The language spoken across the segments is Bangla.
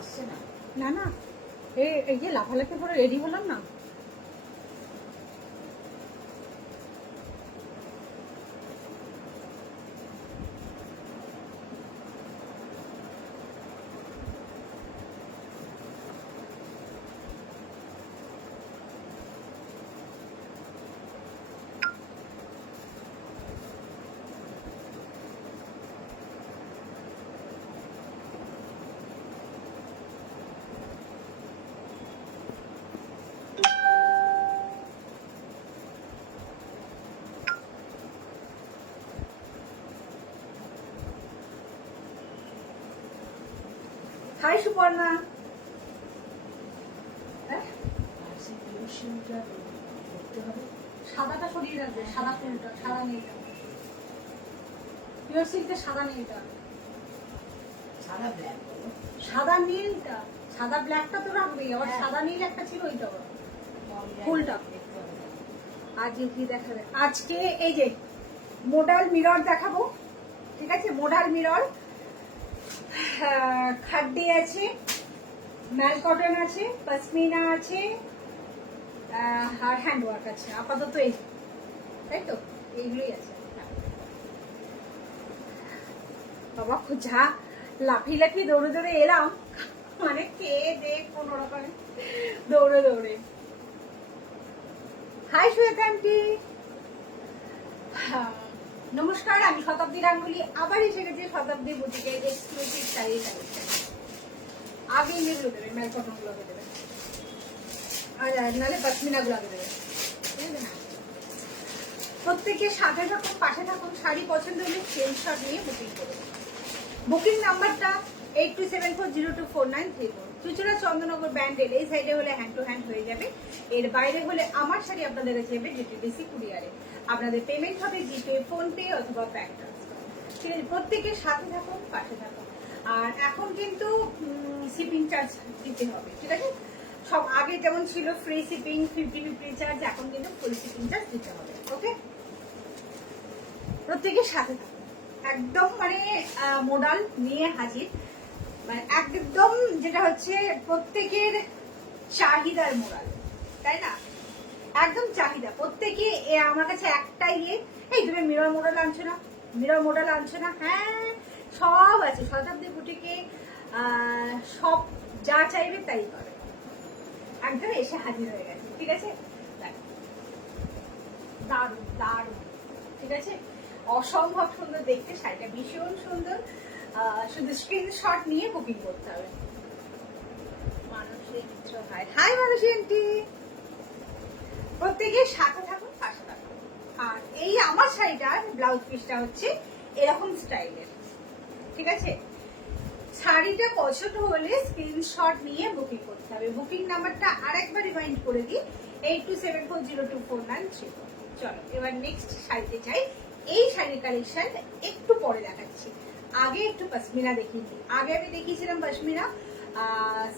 আসছে না। না না, এই যে লাফালাফি করে রেডি হলাম না, হাই সুপর্ণা। সাদাটা সরিয়ে রাখবে, সাদা ফুলটা, সাদা নেইটা, পিওর সিল্কের সাদা নেইটা, সাদা ব্ল্যাক, সাদা নীলটা, সাদা ব্ল্যাকটা তো রাখবেই, আবার সাদা নীল একটা ছিল ওইটা ফুলটা। আজকে কি দেখাবে? আজকে এই যে মোডাল মিরর দেখাবো, ঠিক আছে? মোডাল মিরর, খাড্ডি আছে, ম্যাল কটন আছে, পশমিনা আছে, আর হ্যান্ড ওয়ার্ক আছে। আপাতত এই, তাই তো, এইগুলোই আছে। বাবা যা লাফি লাফি দৌড়ে দৌড়ে এলাম, মানে কে দেখ কোন রকমে দৌড়ে দৌড়ে। হাই শ্বেতা আন্টি, নমস্কার, আমি শতাব্দী গাঙ্গুলি আবার এসে গেছি শতাব্দী বুটিকে এক্সক্লুসিভ শাড়ি কালেকশন। আগে এগুলো দেবেন, ম্যাল কটন গুলোকে দেবেন, আর নাহলে পশমিনা গুলোকে দেবেন। প্রত্যেকের সাথে থাকুন, পাশে থাকুন। শাড়ি পছন্দ হলে স্ক্রিনশট নিয়ে বুকিং করুন। বুকিং নাম্বারটা 8274024934। চুচুড়া চন্দ্রনগর ব্যান্ডেল এই সাইডে হলে হ্যান্ড টু হ্যান্ড হয়ে যাবে, এর বাইরে হলে আমার শাড়ি আপনাদের কাছে যাবে ডিটিডিসি কুরিয়ারে। আপনাদের পেমেন্ট হবে জিপে, ফোনপে অথবা ব্যাংক ট্রান্সফার। ঠিক আছে, প্রত্যেকের সাথে থাকুন, পাশে থাকুন। আর এখন কিন্তু শিপিং চার্জ দিতে হবে, ঠিক আছে? সব আগে যেমন ছিল ফ্রি শিপিং, 50 চার্জ, এখন কিন্তু ফুল শিপিং চার্জ দিতে হবে। ওকে, প্রত্যেকের সাথে থাকুন। একদম মানে মোডাল নিয়ে হাজির, মানে একদম যেটা হচ্ছে প্রত্যেকের চাহিদার মোডাল, তাই না? একদম চাহিদা। প্রত্যেকে আমার কাছে একটাই এই তুমি মিরর মডেল আনছো না, মিরর মডেল আনছো না? হ্যাঁ, সব আছে শতাব্দী বুটিকে, সব যা চাইবে তাই পাবে। একদম এসে হাজির হয়ে গেছে, ঠিক আছে? দারুণ দারুণ, ঠিক আছে? অসম্ভব সুন্দর দেখতে, শাড়িটা ভীষণ সুন্দর। শুধু স্ক্রিনশট নিয়ে বুকিং করতে হবে। মানুষের চিত্র হয়। হাই মানুষী আন্টি, প্রত্যেকের সাথে থাকুন, পাশে থাকুন। আর এই আমার শাড়িটার ব্লাউজ পিসটা হচ্ছে এরকম স্টাইলের, ঠিক আছে? শাড়িটা পছন্দ হলে স্ক্রিনশট নিয়ে বুকিং করতে হবে। বুকিং নাম্বারটা আরেকবার রিমাইন্ড করে দিই, 8274024934। চলো এবার নেক্সট শাড়িতে যাই। এই শাড়ির কালেকশন একটু পরে দেখাচ্ছি, আগে একটু পশমিনা দেখিয়ে দিই। আগে আমি দেখিয়েছিলাম পশমিনা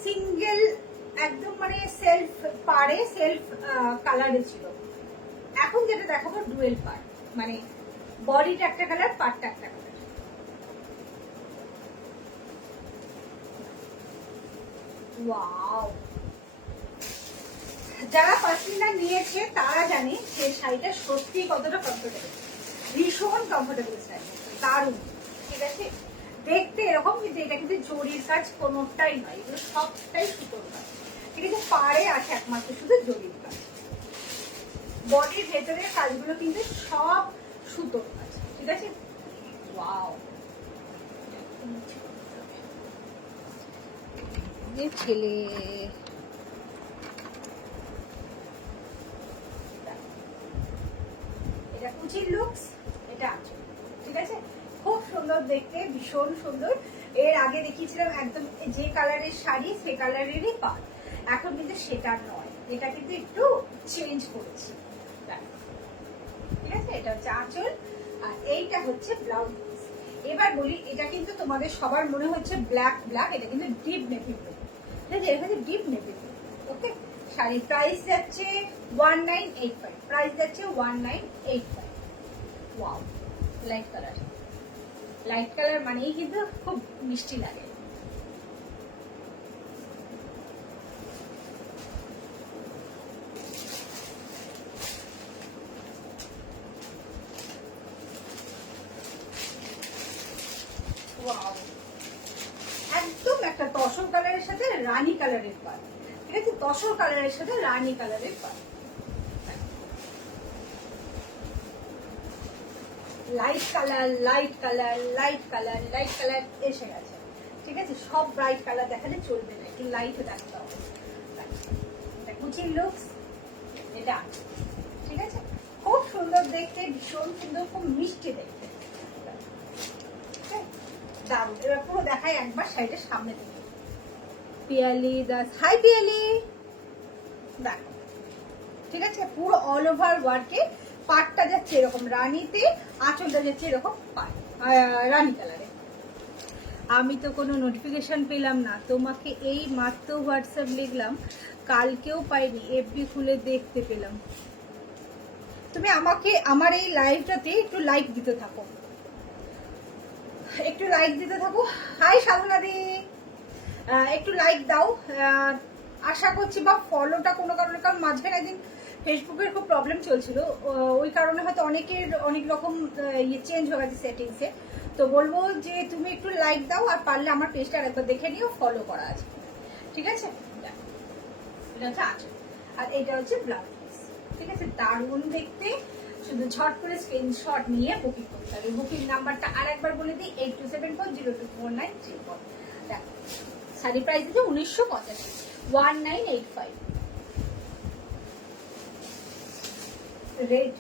সিঙ্গেল, একদম মানে সেলফ পারে, সেলফ কালারে ছিল। এখন যেটা দেখাবো ডুয়েল পার্ট, মানে বডিটা একটা কালার, পার্টটা একটা কালার। ওয়াও, যারা পশমিনা নিয়েছে তারা জানে যে শাড়িটা সত্যি কতটা কমফোর্টেবল, ভীষণ কমফোর্টেবল শাড়ি, দারুণ, ঠিক আছে? দেখতে এরকম, কিন্তু এটা কিন্তু জরির কাজ কোনোটাই নয়, এগুলো সবটাই সুতোর কাজ, ঠিক আছে? পাড়ে আছে একমাত্র শুধু জরির কাজ, বডির ভেতরের কাজগুলো কিন্তু সব সুতোর কাজ, ঠিক আছে? ওয়াও, ছেলে এটা কুচির লুকস, এটা আছে, ঠিক আছে? খুব সুন্দর দেখতে, ভীষণ সুন্দর। এর আগে দেখিয়েছিলাম একদম যে কালারের শাড়ি সে কালারেরই পাড়, এখন কিন্তু সেটা নয়, এটা কিন্তু একটু চেঞ্জ করেছি, ঠিক আছে? এটা হচ্ছে আঁচল, আর এইটা হচ্ছে ব্লাউজ পিস। এবার বলি, এটা কিন্তু তোমাদের সবার মনে হচ্ছে ব্ল্যাক ব্ল্যাক, এটা কিন্তু ডিপ নেভি ব্লু, ঠিক আছে? এটা হচ্ছে ডিপ নেভি ব্লু। ওকে, শাড়ির প্রাইস যাচ্ছে 1985, প্রাইস যাচ্ছে 1985। Wow, light colour, light colour মানেই কিন্তু খুব মিষ্টি লাগে। রানী কালারের পার, ঠিক আছে, তসর কালারের সাথে রানী কালারের পার। Light colour light colour light colour light colour এসে গেছে, ঠিক আছে। সব ব্রাইট কালার দেখালে চলবে না, একটু লাইট দেখাতে হবে। এটা কুচির লুকস, এটা ঠিক আছে, খুব সুন্দর দেখতে, ভীষণ সুন্দর, খুব মিষ্টি দেখতে, দারুণ। এবার পুরো দেখাই একবার সাইডের সামনে থেকে। পিয়ালি দাস, হাই পিয়ালি, দেখো ঠিক আছে, পুরো অল ওভার ওয়ার্কে পাটটা যাচ্ছে এরকম রানীতে, আঁচলটা যাচ্ছে এরকম রানী কালারে। আমি তো কোনো নোটিফিকেশন পেলাম না, তোমাকে এই মাত্র হোয়াটসঅ্যাপ লিখলাম, কালকেও পাইনি, এফবি খুলে দেখতে পেলাম। তুমি আমাকে আমার এই লাইভটাতে একটু লাইক দিতে থাকো, একটু লাইক দিতে থাকো। হাই সাধনাদি, একটু লাইক দাও, আশা করছি, বা ফলোটা কোনো কারণে, কারণ মাঝখানে একদিন ফেসবুকের খুব প্রবলেম চলছিল, ওই কারণে হয়তো অনেকের অনেক রকম ইয়ে চেঞ্জ হয়ে গেছে সেটিংসে। তো বলবো যে তুমি একটু লাইক দাও, আর পারলে আমার পেজটা আরেকবার দেখে নিও, ফলো করা আছে, ঠিক আছে। এটা হচ্ছে আঁচল, আর এটা হচ্ছে ব্লাউজ পিস, ঠিক আছে, দারুণ দেখতে। শুধু ঝট করে স্ক্রিনশট নিয়ে বুকিং করতে হবে। বুকিং নাম্বারটা আর একবার বলে দিই, 8274024934। দেখো শাড়ি প্রাইস আছে 1985, 1985। রেড,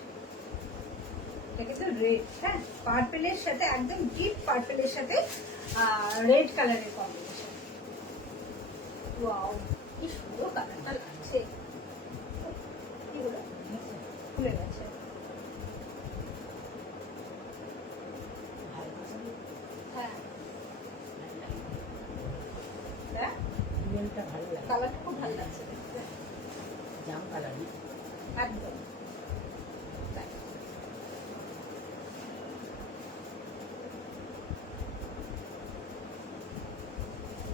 ঠিক আছে, রেড, হ্যাঁ, পার্পেলের সাথে একদম ডিপ পার্পেলের সাথে রেড কালারের কম্বিনেশন। ওয়াও, কি সুন্দর কালারটা লাগছে, কি হলো, খুলে গেছে। হ্যাঁ, কালারটা খুব ভালো লাগছে, জাম কালার একদম।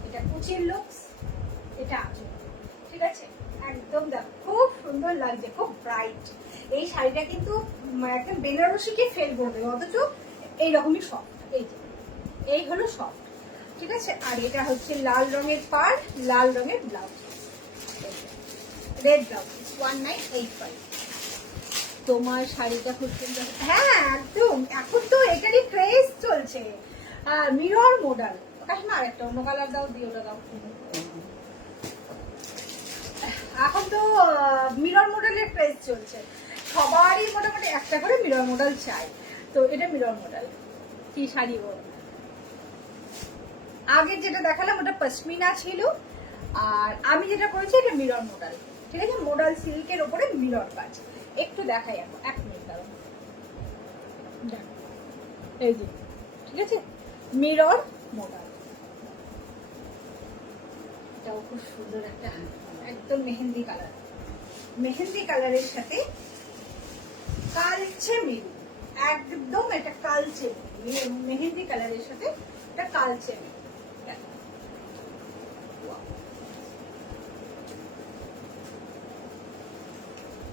এটা কুচির লুকস, এটা আঁচল, ঠিক আছে, একদম দেখো খুব সুন্দর লাগছে, খুব ব্রাইট। এই শাড়িটা কিন্তু একদম বেনারসিকে ফেল করবে, অথচ এইরকমই সফট, এই যে এই হলো সফট, ঠিক আছে। আর এটা হচ্ছে লাল রঙের পাড়, লাল রঙের ব্লাউজ, রেড ব্লাউজ, 1985। তোমার শাড়িটা খুব সুন্দর, হ্যাঁ একদম, এখন তো এটারই ক্রেজ চলছে, মিরর মডেল। না আরেকটা অন্য কালার দাও, দিয়ে ওটা দাও। এখন তো মিরর মডেলের ক্রেজ চলছে, সবারই মোটামুটি একটা করে মিরর মডেল চাই। তো এটা মিরর মডেল, কি শাড়ি বল, আগে যেটা দেখালাম ওটা পশমিনা ছিল, আর আমি যেটা করেছি এটা মিরর মডেল, ঠিক আছে, মডেল সিল্কের উপরে মিরর কাজ। একটু দেখাই, এখন 1 মিনিট দাঁড়াও, এই যে ঠিক আছে, মিরর মডেল, এটাও খুব সুন্দর একটা একদম মেহেন্দি কালার, মেহেন্দি কালারের সাথে কালচে মেরুন, একদম এটা কালচে মেহেন্দি কালারের সাথে এটা কালচে মেরুন।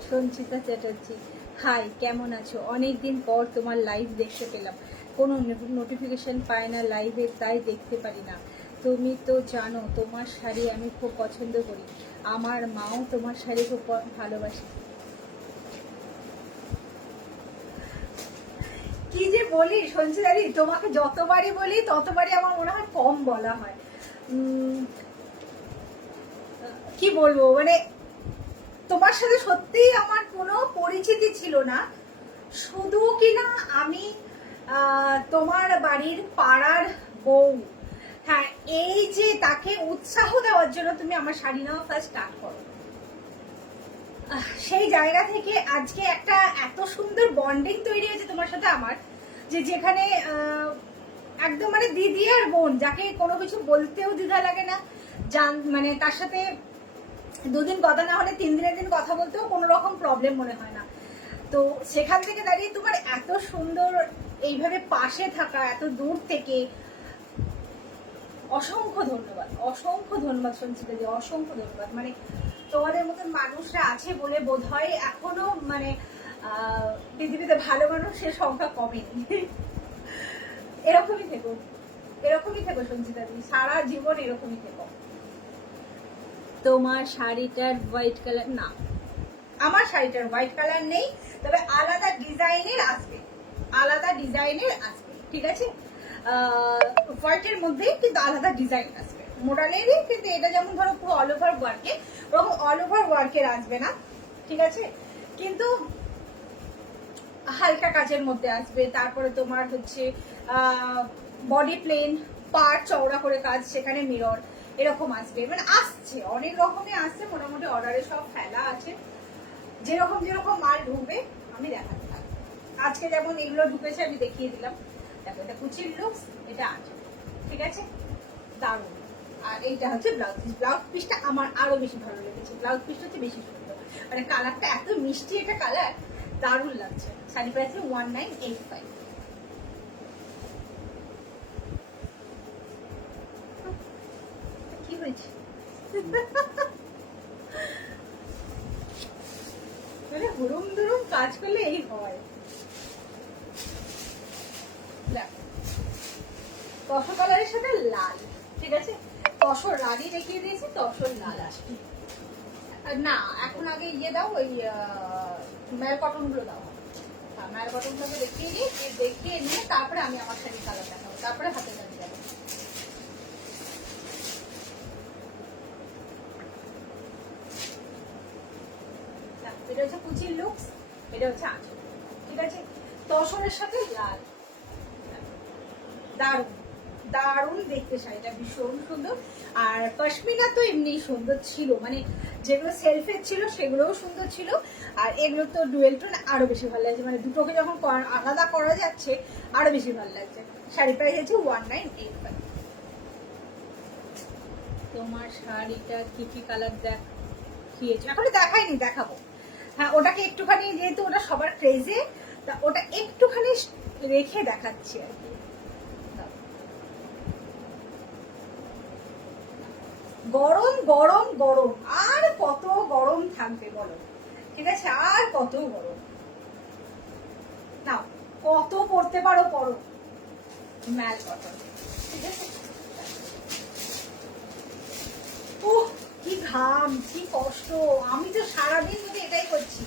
সঞ্চিতা চ্যাটার্জি, হাই, কেমন আছো? অনেকদিন পর তোমার লাইভ দেখতে পেলাম, কোনো নোটিফিকেশন পাই না লাইভে, তাই দেখতে পারি না। তুমি তো জানো তোমার শাড়ি আমি খুব পছন্দ করি, আমার মাও তোমার শাড়ি খুব ভালোবাসে। কি যে বলি সঞ্চিতাদি, তোমাকে যতবারই বলি ততবারই আমার মনে হয় কম বলা হয়। কি বলবো, মানে তোমার সাথে সত্যিই আমার কোনো পরিচিতি ছিল না, শুধু কিনা আমি তোমার বাড়ির পাড়ার বউ, হ্যাঁ, এই যে তাকে উৎসাহ দেওয়ার জন্য তুমি আমার শাড়ি নেওয়া ফার্স্ট স্টার্ট করো, সেই জায়গা থেকে আজকে একটা এত সুন্দর বন্ডিং তৈরি হয়েছে তোমার সাথে আমার, যে যেখানে একদম মানে দিদি আর বোন, যাকে কোনো কিছু বলতেও দ্বিধা লাগে না, মানে তার সাথে 2 দিন কথা না হলে 3 দিনের দিন কথা বলতেও কোনো রকম প্রবলেম মনে হয় না। তো সেখান থেকে দাঁড়িয়ে তোমার এত সুন্দর এইভাবে পাশে থাকা, এত দূর থেকে, অসংখ্য ধন্যবাদ, অসংখ্য ধন্যবাদ সঞ্চিতাদি, অসংখ্য ধন্যবাদ। মানে তোমাদের মতন মানুষরা আছে বলে বোধ হয় এখনো মানে পৃথিবীতে ভালো মানুষের সংখ্যা কমেনি। এরকমই থেকো, এরকমই থেকো সঞ্চিতাদি, সারা জীবন এরকমই থেকো। তোমার শাড়িটার হোয়াইট কালার না, আমার শাড়িটার হোয়াইট কালার নেই, তবে আলাদা ডিজাইনের আসবে, আলাদা ডিজাইনের আসবে, ঠিক আছে? হোয়াইটের মধ্যেই কিন্তু আলাদা ডিজাইন আসবে মোডালেরই, কিন্তু এটা যেমন ধরো পুরো অল ওভার ওয়ার্কে, ওরকম অল ওভার ওয়ার্কের আসবে না, ঠিক আছে? কিন্তু হালকা কাজের মধ্যে আসবে। তারপরে তোমার হচ্ছে বডি প্লেন, পার চওড়া করে কাজ, সেখানে মিরর, এরকম আসবে, মানে আসছে অনেক রকমই আসছে, মোটামুটি অর্ডারে সব ফেলা আছে। যেরকম যেরকম মাল ঢুকবে আমি দেখাতে থাকবো। আজকে যেমন এগুলো ঢুকেছে আমি দেখিয়ে দিলাম, দেখো এটা কুচির লুকস, এটা আছে, ঠিক আছে? দারুণ। আর এইটা হচ্ছে ব্লাউজ পিস, ব্লাউজ পিসটা আমার আরো বেশি ভালো লেগেছে, ব্লাউজ পিসটা হচ্ছে বেশি সুন্দর, মানে কালারটা এত মিষ্টি, এটা কালার দারুণ লাগছে। শাড়ি প্রাইস 1985। কি হয়েছে? মানে হুড়ুম দুরুম কাজ করলে এই হয়। তসর কালারের সাথে লাল, ঠিক আছে? তসর রাগই দেখিয়ে দিয়েছি, তসর লাল আসবে না। এখন আগে ইয়ে দাও, ওই ম্যাল কটন গুলো দাও, ম্যাল কটন গুলোকে দেখিয়ে নিই, দেখিয়ে নিয়ে তারপরে আমি আমার শাড়ি কালার দেখাবো, তারপরে হাতে দাঁড়িয়ে যাবো। এটা হচ্ছে কুচির লুকস, এটা হচ্ছে আঁচল, ঠিক আছে? তসরের সাথে লাল, দারুণ দারুণ দেখতে শাড়িটা, ভীষণ সুন্দর। আর পশমিনা তো এমনি সুন্দর ছিল, মানে যেগুলো সেলফের ছিল সেগুলোও সুন্দর ছিল, আর এগুলো তো ডুয়েল টোন, আরো বেশি ভালো লাগছে, মানে দুটোকে যখন আলাদা করা যাচ্ছে আরো বেশি ভালো লাগছে। শাড়ি প্রাইস হচ্ছে 1985। তোমার শাড়িটা কি কি কালার দেখিয়েছো? এখন দেখাইনি, দেখাবো। হ্যাঁ, ওটাকে একটুখানি, যেহেতু ওটা সবার ক্রেজে, তা ওটা একটুখানি রেখে দেখাচ্ছি আর কি। গরম গরম গরম, আর কত গরম থাকবে বলো, ঠিক আছে? আর কত গরম, না কত পড়তে পারো পড়ো, ম্যাল কটন, ঠিক আছে? ওহ কি ঘাম, কি কষ্ট, আমি তো সারাদিন ধরে এটাই করছি,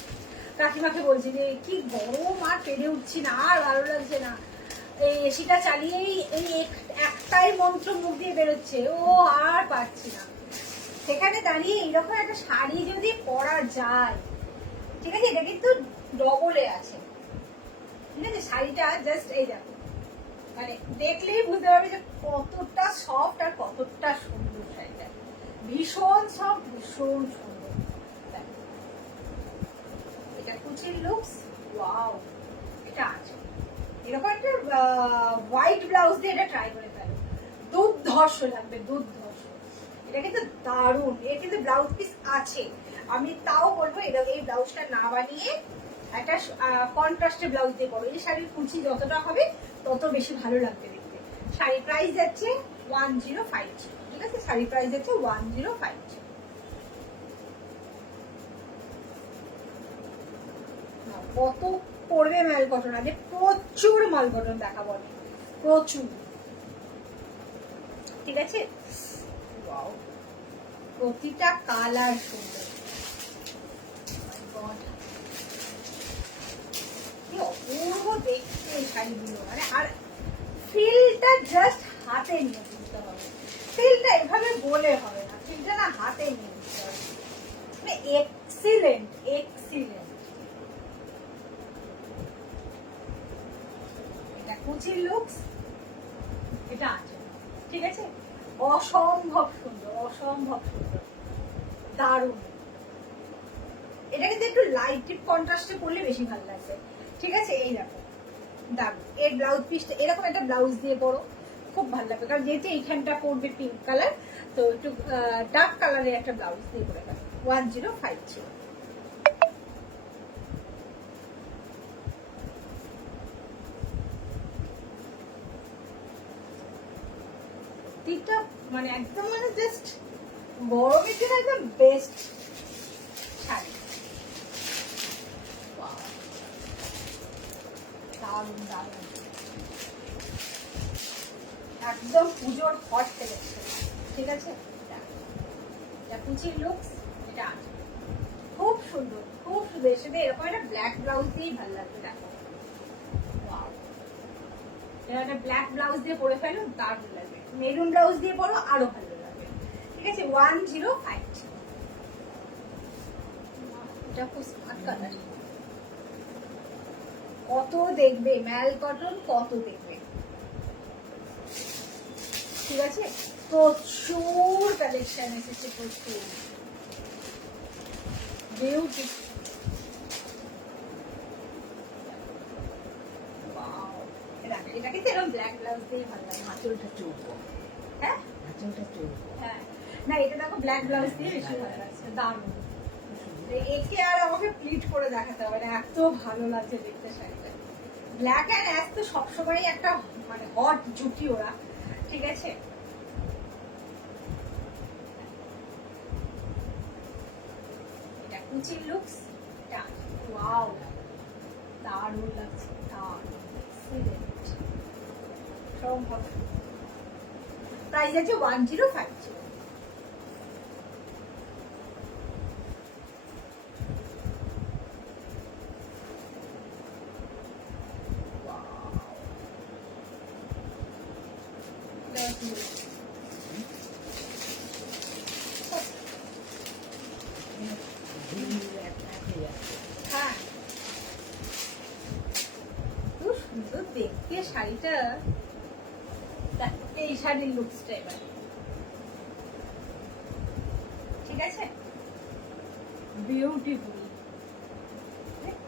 কাকিমাকে বলছি যে কি গরম, আর পেরে উঠছি না, আর ভালো লাগছে না, এই এসিটা চালিয়েই এই একটাই মন্ত্র মুখ দিয়ে বেরোচ্ছে, ও আর পারছি না। সেখানে দাঁড়িয়ে এইরকম একটা শাড়ি যদি পরা যায়, ঠিক আছে? এটা কিন্তু ডবলে আছে, ঠিক আছে? শাড়িটা জাস্ট এই দেখো, মানে দেখলেই বুঝতে পারবে যে কতটা সফট আর কতটা সুন্দর শাড়িটা, ভীষণ সফট, ভীষণ সুন্দর। এটা কুচির লুকস, ওয়াও। এটা আছে এরকম একটা হোয়াইট ব্লাউজ দিয়ে এটা ট্রাই করে ফেলো, দুর্ধর্ষ লাগবে, দুর্ধর্ষ। এটা কিন্তু দারুণ, এর কিন্তু ব্লাউজ পিস আছে, আমি তাও বলবো এই ব্লাউজটা না বানিয়ে একটা কন্ট্রাস্টের ব্লাউজ দিয়ে পরো, এই শাড়ির কুচি যতটা হবে তত বেশি ভালো লাগবে দেখতে। শাড়ি প্রাইস যাচ্ছে 1050, ঠিক আছে? শাড়ি প্রাইস যাচ্ছে 1050। কত পড়বে মাল কটন, আগে প্রচুর মাল কটন দেখাবো, প্রচুর, ঠিক আছে? ওয়াও, প্রতিটা কালার সুন্দর, কি অপূর্ব দেখতে শাড়িগুলো, মানে আর ফিলটা জাস্ট হাতে নিয়ে বুঝতে হবে, ফিলটা এভাবে বলে হবে না, ফিলটা না হাতে নিয়ে বুঝতে হবে, মানে এক্সিলেন্ট এক্সিলেন্ট। এটা কুচির লুকস, এটা আছে, ঠিক আছে? অসম্ভব সুন্দর, অসম্ভব সুন্দর, দারুণ। এটা কিন্তু একটু লাইট ডিপ কন্ট্রাস্টে পরলে বেশি ভালো লাগবে, ঠিক আছে? এই দেখো দারুণ, এর ব্লাউজ পিসটা এরকম একটা ব্লাউজ দিয়ে পরো, খুব ভালো লাগবে, কারণ যেহেতু এইখানটা পরবে পিঙ্ক কালার, তো একটু ডার্ক কালারের একটা ব্লাউজ দিয়ে পরে গেল। 1050। মানে একদম, মানে জাস্ট গরমের জন্য একদম বেস্ট শাড়ি, দারুণ দারুণ, একদম পুজোর ঘর থেকে, ঠিক আছে? কুচির লুকস, এটা আছে খুব সুন্দর, খুব সুন্দর। এর সাথে এরকম একটা ব্ল্যাক ব্লাউজ দিয়েই ভালো লাগবে। দেখো ওয়াও, এটা একটা ব্ল্যাক ব্লাউজ দিয়ে পরে ফেলো, দারুণ লাগবে। মেরুন ব্লাউজ দিয়ে পরো, আরো ভালো লাগবে। ঠিক আছে, 1052। এটা খুব স্মার্ট কালার। কত দেখবে ম্যাল কটন, কত দেখবে। ঠিক আছে, প্রচুর কালেকশন এসেছে, প্রচুর বিউটিফুল। এটা কিন্তু এরকম ব্ল্যাক ব্লাউজ দিয়ে ভালো লাগে। আঁচলটা চৌকো, হ্যাঁ আঁচলটা চৌকো। হ্যাঁ, না এটা দেখো ব্ল্যাক ব্লাউজ দিয়ে বেশি ভালো লাগছে, দারুণ। একে আর আমাকে প্লিট করে দেখাতে হবে না, এত ভালো লাগছে দেখতে শাড়িটা। ব্ল্যাক অ্যান্ড অ্যাশ তো সবসময় একটা মানে হট জুটি ওরা। ঠিক আছে, এটা কুচির লুকস, এটা ওয়াও দারুণ লাগছে, দারুণ এক্সিলেন্ট। সম্ভব প্রাইস আছে 1050। হ্যাঁ, খুব সুন্দর দেখতে শাড়িটা। দেখো এই শাড়ির লুকসটা এবার। ঠিক আছে, বিউটিফুল,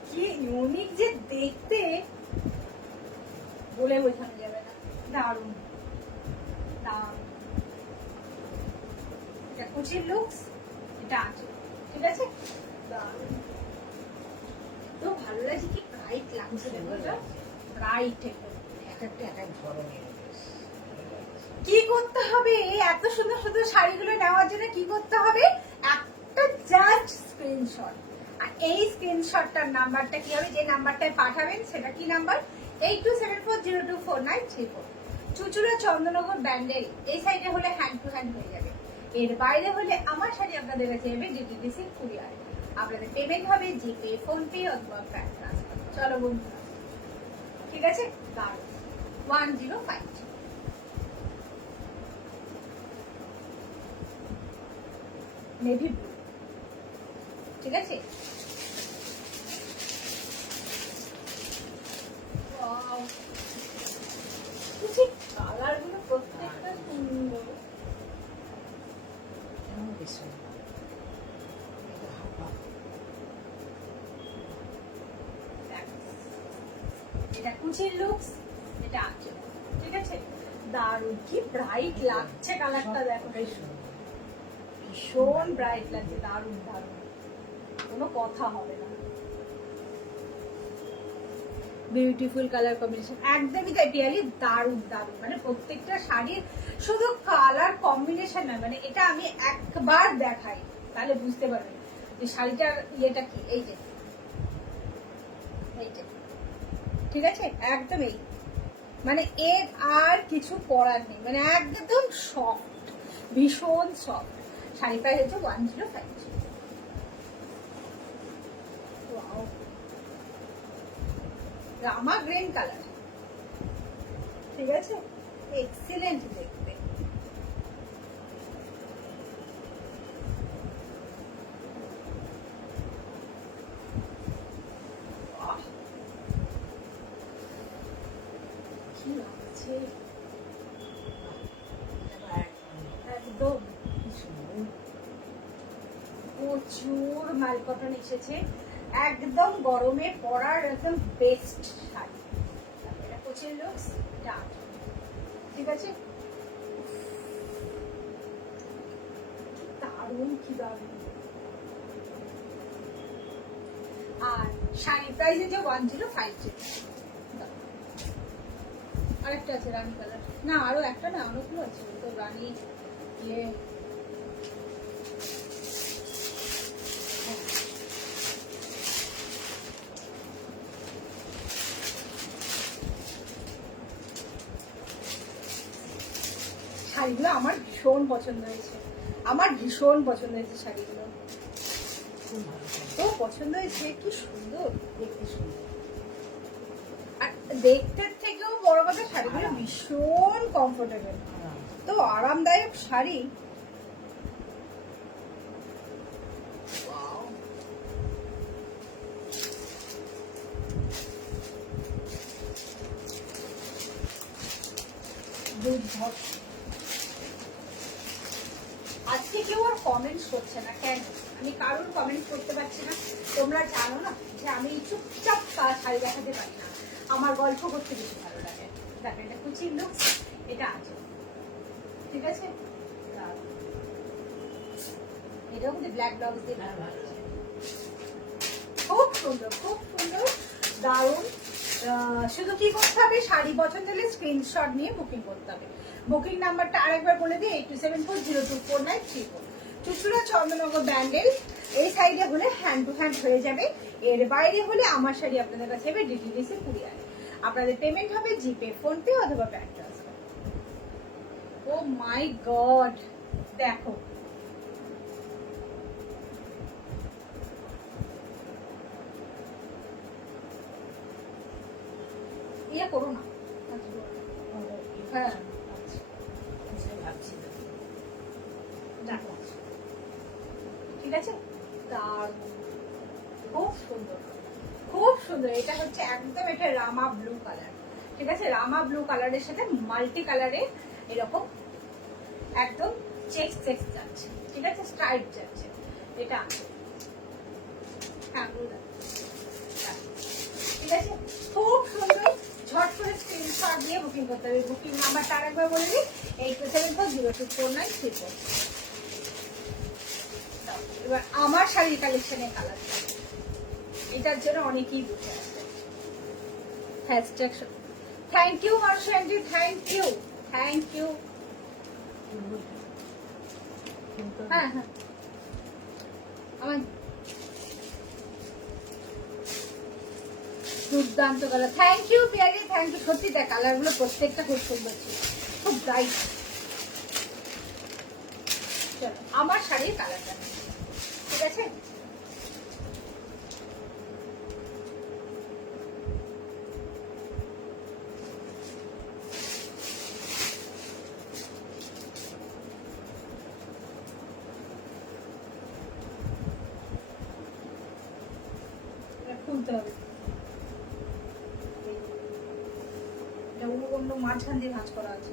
কি ইউনিক যে দেখতে, বলে বোঝানো যাবে না। দারুণ দারুণ। এটা কুচির লুকস, এটা আছে। ঠিক আছে, দারুণ। তো ভালো লাগছে, কি ব্রাইট লাগছে দেখো, এটা ব্রাইট একদম। এক একটা এক এক ধরনের বেশ। কি করতে হবে এই এত সুন্দর সুন্দর শাড়িগুলো নেওয়ার জন্য? কি করতে হবে? একটা জাস্ট স্ক্রিনশট। আর এই স্ক্রিনশটটার নাম্বারটা কি হবে, যে নাম্বারটায় পাঠাবেন সেটা কি নাম্বার? 8274024934। চুচুড়া চন্দ্রনগর ব্যান্ডেল এই সাইডে হলে হ্যান্ড টু হ্যান্ড হয়ে যাবে। এর বাইরে হলে আমার শাড়ি আপনাদের কাছে যাবে ডিটিডিসি কুরিয়ার। আপনাদের পেমেন্ট হবে জিপে, ফোনপে অথবা ব্যাংক ট্রান্সফার। চলো বন্ধুরা, ঠিক আছে, দাঁড়ান 1050। Navy blue. ঠিক আছে, কালার গুলো প্রত্যেকটা সুন্দর। এমন বেশ সুন্দর। এটা হাফা। এটা কুচির লুকস, এটা আঁচল। ঠিক আছে, দারুণ, কি ব্রাইট লাগছে কালারটা, দেখো সবটাই সুন্দর। ভীষণ ব্রাইট লাগছে, দারুণ দারুণ, কোনো কথা হবে না। বিউটিফুল কালার কম্বিনেশন, একদমই তাই পিয়ালি, দারুণ দারুণ। মানে প্রত্যেকটা শাড়ির শুধু কালার কম্বিনেশন নয়, মানে এটা আমি একবার দেখাই তাহলে বুঝতে পারবেন যে শাড়িটার ইয়েটা কি। এই যে ঠিক আছে, একদম এই, মানে এর আর কিছু করার নেই, মানে একদম সফট, ভীষণ সফট। শাড়ি প্রাইস হচ্ছে 1050। রামা গ্রিন কালার। ঠিক আছে, এক্সিলেন্ট দেখতে। কি লাগছে একদম, প্রচুর মাল কটন এসেছে, একদম গরমে পরার একদম বেস্ট শাড়ি। এটা কুচির লুকস, এটা আঁচল। ঠিক আছে, দারুণ, কি দারুণ। আর শাড়ির প্রাইস হচ্ছে 1050। আরেকটা আছে রানী কালার, না আরো একটা না, অনেকগুলো আছে তো রানী ইয়ে। শাড়িগুলো আমার ভীষণ পছন্দ হয়েছে। আমার ভীষণ পছন্দ হয়েছে শাড়িগুলো, খুব ভালো করে। তো পছন্দ হয়েছে, কি সুন্দর দেখতে সুন্দর। আর দেখতে থেকেও বড় কথা শাড়িগুলো ভীষণ কমফোর্টেবল, আরাম। তো আরামদায়ক শাড়ি। দুর্ধর্ষ। আজকে কেউ আর কমেন্টস করছে না কেন? আমি কারোর কমেন্ট করতে পারছি না। তোমরা জানো না যে আমি চুপচাপ শাড়ি দেখাতে পারি না, আমার গল্প করতে বেশি ভালো লাগে। দেখো এটা কুচির লুক, এটা আছে, ঠিক আছে? এটাও কিন্তু ব্ল্যাক ব্লাউজ দিয়ে হ্যাঁ, ভালো লাগে। খুব সুন্দর, খুব সুন্দর, দারুণ। শুধু কি করতে হবে, শাড়ি পছন্দ হলে স্ক্রিনশট নিয়ে বুকিং করতে হবে। বুকিং নাম্বারটা আরেকবার বলে দিই, 8274024934। চুচুড়া চন্দ্রনগর ব্যান্ডেল এই সাইডে হলে হ্যান্ড টু হ্যান্ড হয়ে যাবে, এর বাইরে হলে আমার শাড়ি আপনাদের কাছে হবে ডিটিডিসি কুরিয়ারে। আপনাদের পেমেন্ট হবে জিপে, ফোনপে অথবা ব্যাংক ট্রান্সফার। ও মাই গড, দেখো ইয়ে করো না, হ্যাঁ বুঝতে ভাবছি না। দেখো, ঠিক আছে? দারুণ, খুব সুন্দর, খুব সুন্দর। এটা হচ্ছে একদম, এটা রামা ব্লু কালার, ঠিক আছে? রামা ব্লু কালারের সাথে মাল্টি কালারে এরকম একদম চেক্স চেক্স যাচ্ছে, ঠিক আছে? স্ট্রাইপ যাচ্ছে, এটা হ্যাঁ, ঠিক আছে? খুব সুন্দর। ঝট করে স্ক্রিনশট দিয়ে বুকিং করতে হবে। বুকিং নাম্বারটা আরেকবার বলে দিই, 8274024934। এবার আমার শাড়ির কালেকশনের কালার, এটার জন্য অনেকেই বসে আছে। হ্যাশট্যাগ থ্যাংক ইউ মার্শি aunty, thank you, thank you. হ্যাঁ হ্যাঁ, আমার দুর্দান্ত কালার, থ্যাংক ইউ পিয়ারি, থ্যাংক ইউ। সত্যি দেখ কালার গুলো প্রত্যেকটা খুব সুন্দর ছিল, খুব ব্রাইট। চলো আমার শাড়ির কালারটা, ঠিক আছে? খুলতে হবে, অন্য মাঝখান দিয়ে ভাঁজ করা আছে।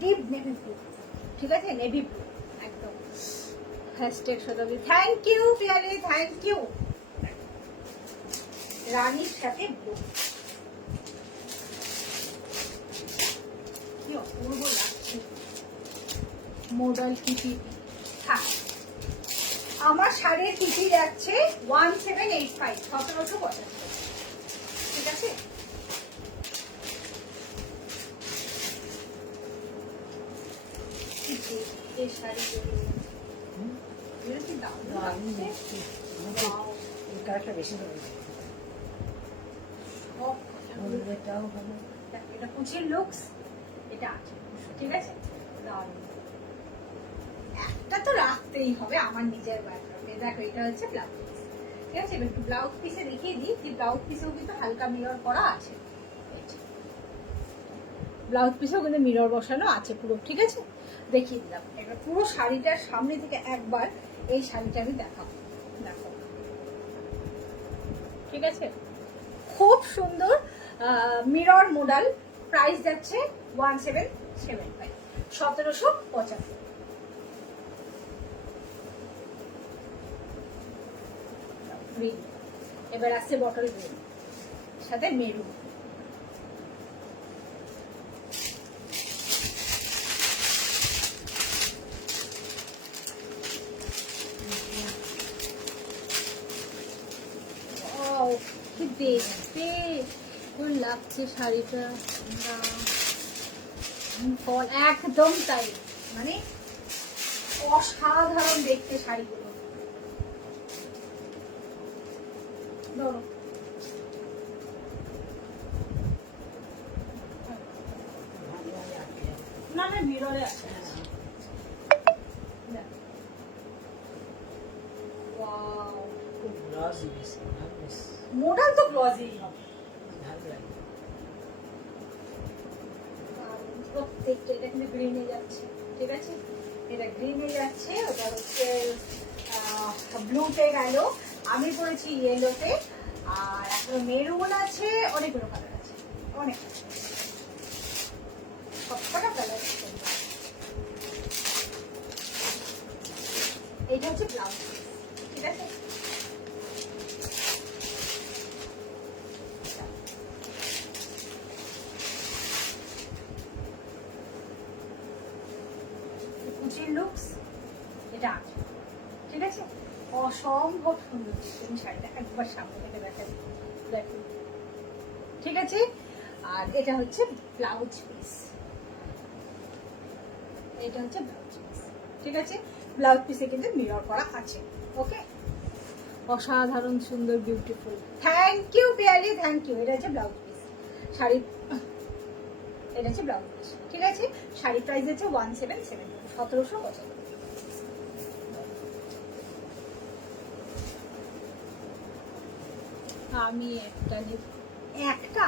ডিপ নেভি ব্লু, ঠিক আছে? নেভি ব্লু একদম। হ্যাশট্যাগ সদাবি, থ্যাংক ইউ পিয়ারে, থ্যাংক ইউ। রানীর সাথে ব্লু, কি অপূর্ব লাগছে। মডেল কিটি, হ্যাঁ আমার শাড়ির কিটি যাচ্ছে 1785, 1785, ঠিক আছে? এই শাড়িগুলো এর কি দাম দারুণ লাগছে? দেখতে। আমাকে এই কালারটা বেশি ভালো লাগে। সব হলুদেরটাও ভালো। এটা কুচির লুকস, এটা আছে, ঠিক আছে? দারুণ। একটা তো রাখতেই হবে আমার নিজের ব্যাকগ্রাউন্ডে। দেখো এটা হচ্ছে ব্লাউজ পিস, ঠিক আছে? এবার একটু ব্লাউজ পিসে দেখিয়ে দিই যে ব্লাউজ পিসেও কিন্তু হালকা মিরর করা আছে। ব্লাউজ পিসেও কিন্তু মিরর বসানো আছে পুরো, ঠিক আছে? দেখিয়ে দিলাম। এবার পুরো শাড়িটার সামনে থেকে একবার এই শাড়িটা আমি দেখাবো, দেখো, ঠিক আছে? খুব সুন্দর মিরর মডেল। প্রাইস যাচ্ছে 1775, 1785। গ্রিন, এবার আসছে বটল গ্রিন সাথে মেরুন। কি দেখতে লাগছে শাড়িটা, একদম তাই, মানে অসাধারণ দেখতে শাড়িগুলো। ধরো আমার মিররে আছে। ওয়াও, খুব গ্লসি বেশ, বেশ মডেল তো গ্লসি হবে। ভালো লাগে। প্রত্যেকটা এটা কিন্তু গ্রিনে যাচ্ছে, ঠিক আছে, এটা গ্রিনে যাচ্ছে, ওটা হচ্ছে ব্লুতে গেল, আমি পড়েছি ইয়েলোতে, আর এখন মেরুন আছে, অনেকগুলো কালার আছে, অনেক সবকটা কালার আছে। এইটা হচ্ছে ব্লাউজ, ঠিক আছে। কুচির লুকস এটা আছে, ঠিক আছে, অসম্ভব সুন্দর। তুমি শাড়িটা একবার সামনে থেকে দেখা দেখো, ঠিক আছে। আর এটা হচ্ছে ব্লাউজ পিস, এটা হচ্ছে ব্লাউজ পিস, ঠিক আছে। ব্লাউজ পিসে কিন্তু মিরর করা আছে, ওকে। অসাধারণ সুন্দর, beautiful. Thank you Piyali, thank you. এটা হচ্ছে ব্লাউজ পিস, শাড়ি, এটা হচ্ছে ব্লাউজ পিস, ঠিক আছে। শাড়ি প্রাইস হচ্ছে 1770, 1775। আমি একটা নিব, একটা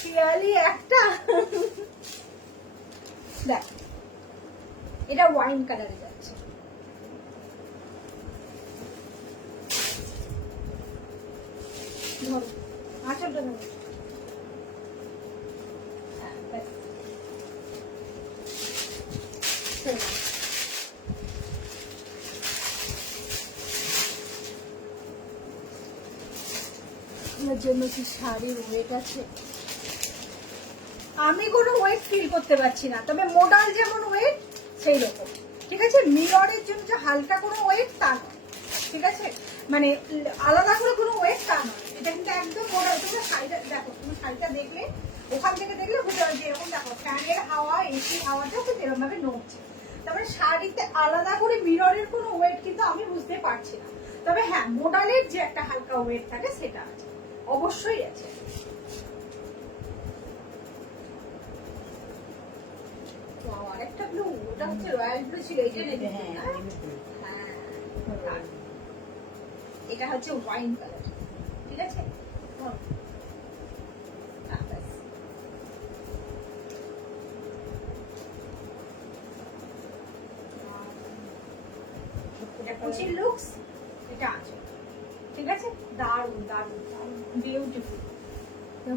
পিয়ালি একটা। দেখ, এটা ওয়াইন কালারে যাচ্ছে, ধরো আঁচলটা ধরো। হ্যাঁ, ব্যাস। চলো। এর জন্য কি শাড়ির ওয়েট আছে? আমি কোনো ওয়েট ফিল করতে পারছি না, তবে মোডাল যেমন ওয়েট সেই রকম, ঠিক আছে। মিররের জন্য যে হালকা কোনো ওয়েট তা নয়, ঠিক আছে, মানে আলাদা করে কোনো ওয়েট তা নয়। এটা কিন্তু একদম মোডাল। তোমরা শাড়িটা দেখো, তুমি শাড়িটা দেখলে, ওখান থেকে দেখলে বুঝতে পারবে, এরকম দেখো ফ্যানের হাওয়া, এসি হাওয়াটাও কিন্তু এরকম ভাবে নড়ছে। তারপরে শাড়িতে আলাদা করে মিররের কোনো ওয়েট কিন্তু আমি বুঝতে পারছি না। তবে হ্যাঁ, মোডালের যে একটা হালকা ওয়েট থাকে সেটা আছে, অবশ্যই আছে। আরেকটা ব্লু, ওটা হচ্ছে রয়্যাল ব্লু ছিল, এটা নেবে। হ্যাঁ, এটা হচ্ছে ওয়াইন কালার, ঠিক আছে। এটা কুচির লুকস, এটা আছে, ঠিক আছে। দারুন দারুন দারুন, বিউটিফুল।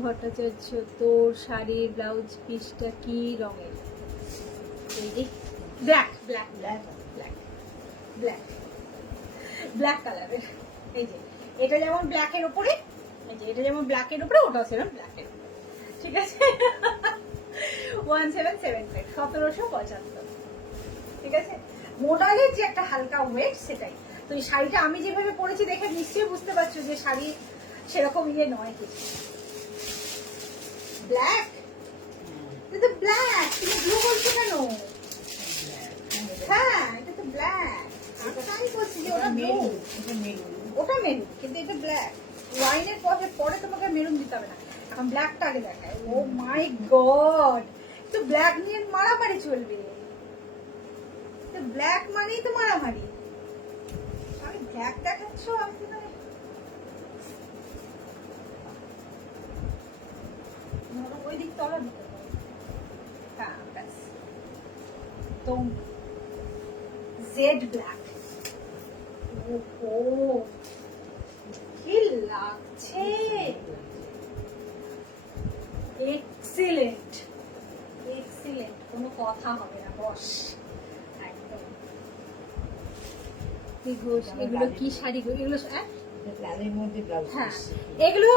ভট্টাচার্য, তোর শাড়ির ব্লাউজ পিসটা কি রঙের? Black black black black black black কালারের। এই যে এটা যেমন ব্ল্যাকের উপরে, এই যে এটা যেমন ব্ল্যাকের উপরে, ওটাও সেরকম ব্ল্যাকের উপরে, ঠিক আছে। 1775, 1775, ঠিক আছে। মোডালের যে একটা হালকা ওয়েট সেটাই। তো এই শাড়িটা আমি যেভাবে পরেছি দেখে নিশ্চয়ই বুঝতে পারছো যে শাড়ি সেরকম ইয়ে নয় কিছু। ব্ল্যাক, এটা তো ব্ল্যাক, তুমি ব্লু বলছো কেন? হ্যাঁ, এটা তো ব্ল্যাক। আমি বলছি যে ওটা ব্লু, ওটা মেরুন, কিন্তু এটা ব্ল্যাক। ওয়াইনের পরে তোমাকে মেরুন দিতে হবে না, এখন ব্ল্যাকটা আগে দেখায়। ও মাই গড, তো ব্ল্যাক নিয়ে মারামারি চলবে, তো ব্ল্যাক মানেই তো মারামারি। আমি ব্ল্যাক দেখাচ্ছ, আমি তো ওই দিক তলা দিতে পারো। হ্যাঁ, ব্যাস। তো জেড ব্ল্যাক, ওহো কি লাগছে, এক্সিলেন্ট এক্সিলেন্ট, কোনো কথা হবে না, বস একদম। এগুলো কি শাড়ি? এগুলো হ্যাঁ, এগুলো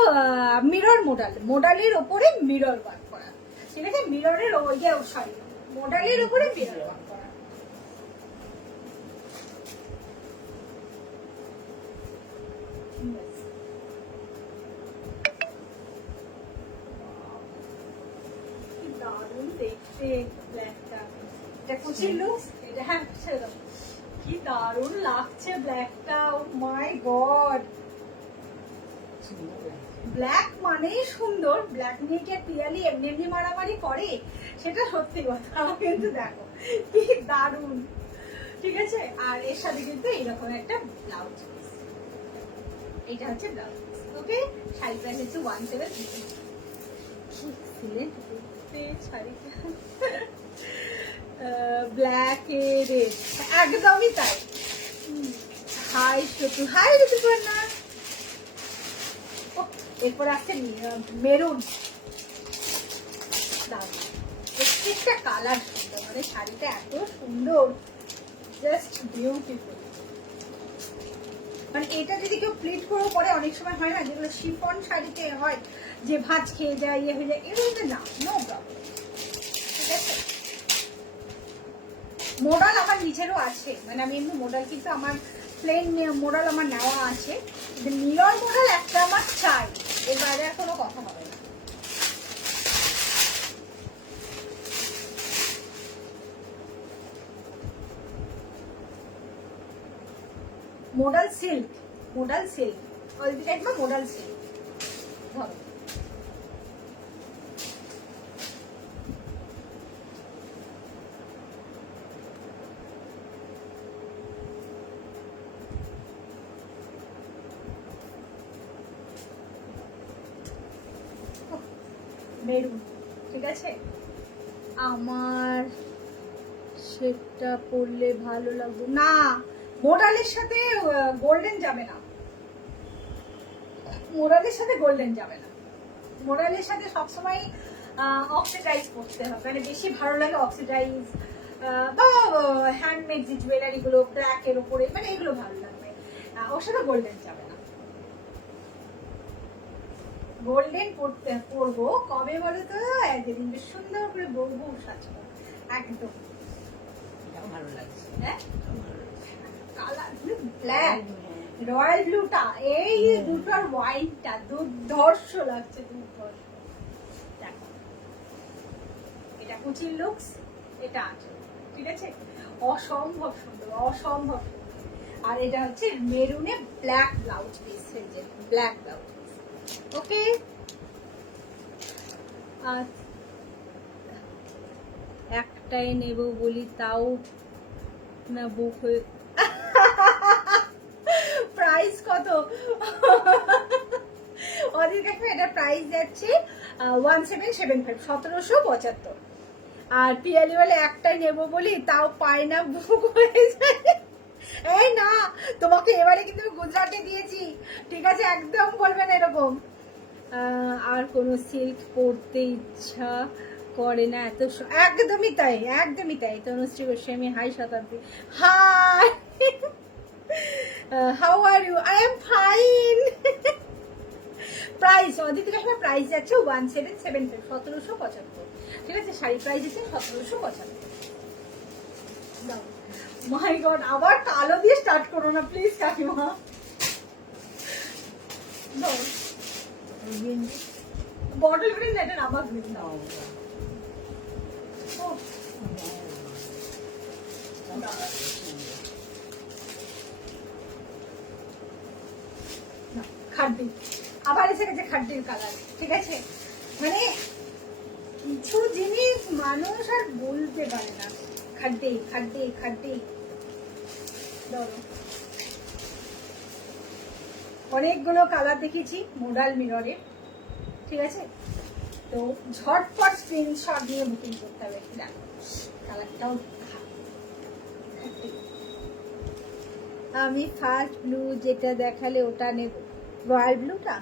মিরর মোডাল, মোডালের ওপরে মিরর ওয়ার্ক করা, ঠিক আছে। মিররের সরি, মোডালের ওপরে মিরর ওয়ার্ক করা। দারুণ দেখতে ব্ল্যাকটা, এটা কুচির লুক, এটা হ্যাঁ ছেড়ে দাও। কি দারুণ লাগছে ব্ল্যাকটা, ও মাই গড, ব্ল্যাক মানেই সুন্দর, ব্ল্যাক নিয়ে কি পিয়ালি এমনি এমনি মারামারি করে, সেটা সত্যি কথা। কিন্তু দেখো কি দারুণ, ঠিক আছে। আর এর সাথে কিন্তু এইরকম একটা ব্লাউজ পিস, এইটা হচ্ছে ব্লাউজ পিস। ওকে, শাড়ি প্রাইস হচ্ছে 170। শাড়িটা ব্ল্যাক রেড, একদমই তাই। High শুটু, high Rituparna. এরপর আসছে মেরুন, প্রত্যেকটা কালার সুন্দর, মানে শাড়িটা এত সুন্দর, জাস্ট বিউটিফুল। মানে এটা যদি কেউ প্লিট করেও পরে, অনেক সময় হয় না যেগুলো শিফন শাড়িতে হয় যে ভাঁজ খেয়ে যায়, ইয়ে হয়ে যায়, এগুলোতে না, নো প্রবলেম, ঠিক আছে। মোডাল আমার নিচেরও আছে, মানে আমি এমনি মোডাল কিন্তু আমার প্লেন মোডাল আমার নেওয়া আছে, মিরর মোডাল একটা আমার চাই, এর বাইরে আর কোনো কথা হবে না। Modal silk, modal silk, already একবার মোডাল সিল্ক হবে। মেরুন, ঠিক আছে। আমার সেটা পরলে ভালো লাগবে না, মোডালের সাথে গোল্ডেন যাবে না, মোডালের সাথে গোল্ডেন যাবে না, মোডালের সাথে সবসময় অক্সিডাইজ করতে হবে, মানে বেশি ভালো লাগে অক্সিডাইজ বা হ্যান্ডমেড যে জুয়েলারি গুলো ব্ল্যাক এর উপরে, মানে এগুলো ভালো লাগবে, ওর সাথে গোল্ডেন যাবে না। গোল্ডেন পরবো কবে বলো তো, একদিন বেশ সুন্দর করে বউ বউ সাজবো, একদম ভালো লাগছে। হ্যাঁ, কালার ব্ল্যাক, রয়্যাল ব্লুটা, এই দুটোর ওয়াইনটা দুর্ধর্ষ লাগছে, দুর্ধর্ষ। দেখো এটা কুচির লুকস, এটা আছে, ঠিক আছে, অসম্ভব সুন্দর, অসম্ভব সুন্দর। আর এটা হচ্ছে মেরুনে black blouse piece, black blouse piece. Okay, একটাই নেব বলি তাও না বুক হয়ে, প্রাইস কত? ওদের কাছে এটা প্রাইস যাচ্ছে 1775, 1775। আর পিয়ালি বলে একটাই নেব বলি তাও পাই না, বুক হয়ে যায়। এই না, তোমাকে এবারে কিন্তু গুজরাটে দিয়েছি, ঠিক আছে, একদম বলবে না এরকম। আর কোনো সিল্ক পরতে ইচ্ছা করে না এত, একদমই তাই, একদমই তাই। Tanushree Goswami, hi Shatabdi, hi, how are you? I am fine. Price Aditi Kashmir price যাচ্ছে 1775, 1775, ঠিক আছে। শাড়ি প্রাইস আছে 1775। মাই গড, আবার কালো দিয়ে স্টার্ট করো না প্লিজ কাকিমা। বটল গ্রিন না, এটা রাবার গ্রিন দাও। খাড্ডি, আবার এসে গেছে খাড্ডির কালার, ঠিক আছে। মানে কিছু জিনিস মানুষ আর বলতে পারে না, খাড্ডি খাড্ডি খাড্ডি। অনেকগুলো কালার দেখেছি মোডাল মিররের, ঠিক আছে। তো ঝটপট স্ক্রিনশট দিয়ে বুকিং করতে হবে। দেখো কালারটাও, আমি ফার্স্ট ব্লু যেটা দেখালে ওটা নেব, রয়্যাল ব্লুটা।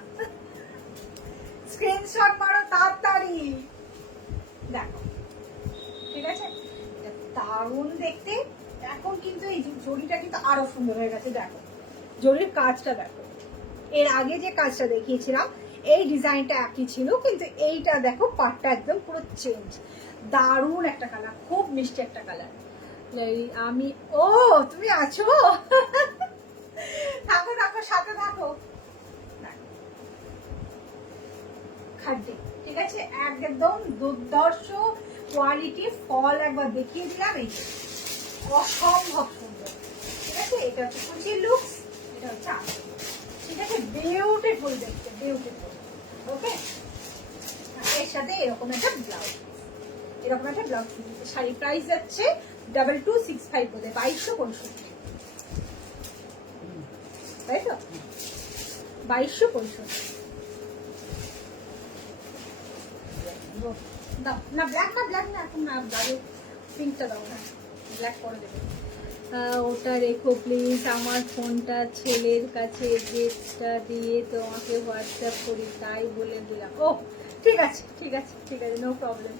স্ক্রিনশট মারো তাড়াতাড়ি, দেখো, ঠিক আছে। দারুণ দেখতে। এখন কিন্তু এই জরিটা কিন্তু আরো সুন্দর হয়ে গেছে, দেখো জরির কাজটা দেখো। এর আগে যে কাজটা দেখিয়েছিলাম এই ডিজাইনটা একই ছিল, কিন্তু এইটা দেখো পাটটা একদম পুরো চেঞ্জ। দারুণ একটা কালার, খুব মিষ্টি একটা কালার। আমি, ও তুমি আছো, থাকো থাকো, সাথে থাকো। খাড্ডি, ঠিক আছে, একদম দুর্ধর্ষ কোয়ালিটি। ফল একবার দেখিয়ে দিলাম, এই অসম্ভব সুন্দর, ঠিক আছে। এটা হচ্ছে কুচির লুকস, এটা হচ্ছে আঁচল, ঠিক আছে। বিউটিফুল দেখতে, বিউটিফুল। ওকে, এর সাথে এরকম একটা ব্লাউজ, এরকম একটা ব্লাউজ। শাড়ি প্রাইস যাচ্ছে 2265 বলে 2265, তাই তো 2265। দাও না, ব্ল্যাক না, ব্ল্যাক না, এখন না, দাও পিঙ্কটা দাও না, ব্ল্যাক করে দেবে। ওটা রেখো প্লিজ, আমার ফোনটা ছেলের কাছে গেটটা দিয়ে তোমাকে হোয়াটসঅ্যাপ করি তাই বলে দিলাম। ও ঠিক আছে ঠিক আছে ঠিক আছে, নো প্রবলেম।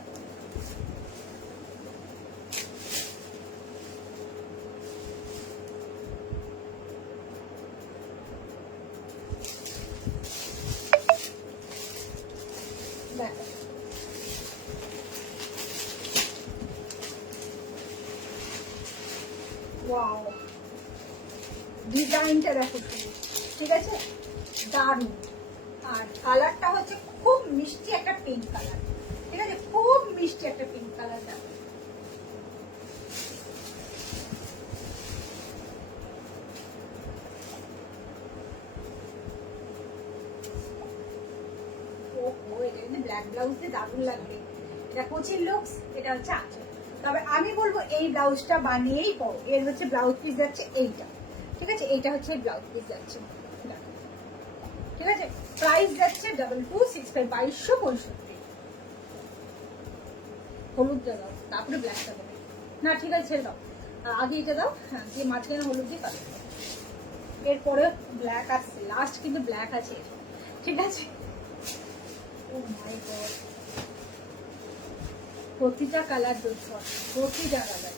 দেখো ওয়াও, ডিজাইনটা দেখো শুধু, ঠিক আছে, দারুণ। আর কালারটা হচ্ছে খুব মিষ্টি একটা পিঙ্ক কালার, ঠিক আছে, খুব মিষ্টি একটা পিঙ্ক কালার। দেখো ও, এটা কিন্তু ব্ল্যাক ব্লাউজ দিয়ে দারুণ লাগবে। এটা কোচির লুকস, এটা হচ্ছে আঁচল। তবে আমি বলবো এই ব্লাউজটা বানিয়েই পরো। এর হচ্ছে ব্লাউজ পিস যাচ্ছে এইটা, ঠিক আছে, এইটা হচ্ছে ব্লাউজ পিস যাচ্ছে, ঠিক আছে। প্রাইস যাচ্ছে 2265, 2265। হলুদটা দাও, তারপরে ব্ল্যাকটা দেবে না, ঠিক আছে ছেড়ে দাও, আগে এটা দাও, হ্যাঁ, দিয়ে মাঝখানে হলুদ দিয়ে কালার দাও। এরপরে ব্ল্যাক আসছে, লাস্ট কিন্তু ব্ল্যাক আছে, ঠিক আছে। ও মাই গড, প্রতিটা কালার দুর্ধর, প্রতিটা কালার।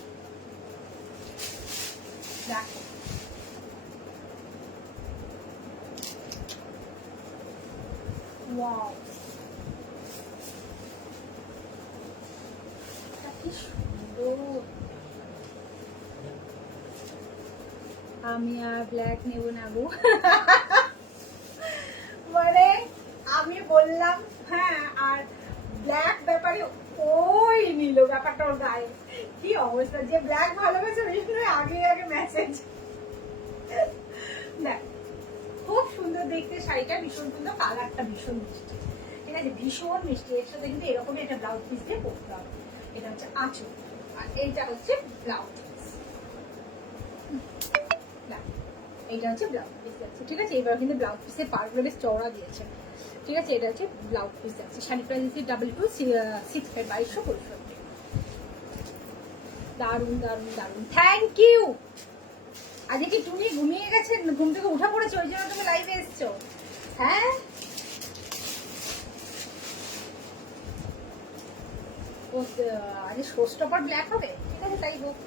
দেখো ওয়াও, কি সুন্দর। আমি আর ব্ল্যাক নেব না গো। মানে আমি বললাম হ্যাঁ, আর ব্ল্যাক ব্যাপারে ওই নিল ব্যাপারটা ওর গায়ে। কি অবস্থা, যে ব্ল্যাক ভালোবাসে আগে আগে মেসেজ। দেখ খুব সুন্দর দেখতে শাড়িটা, ভীষণ সুন্দর, কালারটা ভীষণ মিষ্টি, ঠিক আছে, ভীষণ মিষ্টি। এর সাথে কিন্তু এরকমই একটা ব্লাউজ পিস দিয়ে পরতে হবে। এটা হচ্ছে আঁচল আর এইটা হচ্ছে ব্লাউজ পিস, এইটা হচ্ছে ব্লাউজ পিস যাচ্ছে, ঠিক আছে। এবার কিন্তু ব্লাউজ পিসের পার্টগুলো বেশ চওড়া দিয়েছে, ঠিক আছে। এটা হচ্ছে ব্লাউজ পিস যাচ্ছে, শাড়ি প্রাইস হচ্ছে 2265, 2265। দারুন দারুন দারুন, থ্যাংক ইউ। আজকে কি তুমি ঘুমিয়ে গেছেন, ঘুম থেকে উঠা পড়েছো, ওই জন্য তুমি লাইভে এসছো? হ্যাঁ, আজকে শোস্টপার ব্ল্যাক হবে, ঠিক আছে, তাই হোক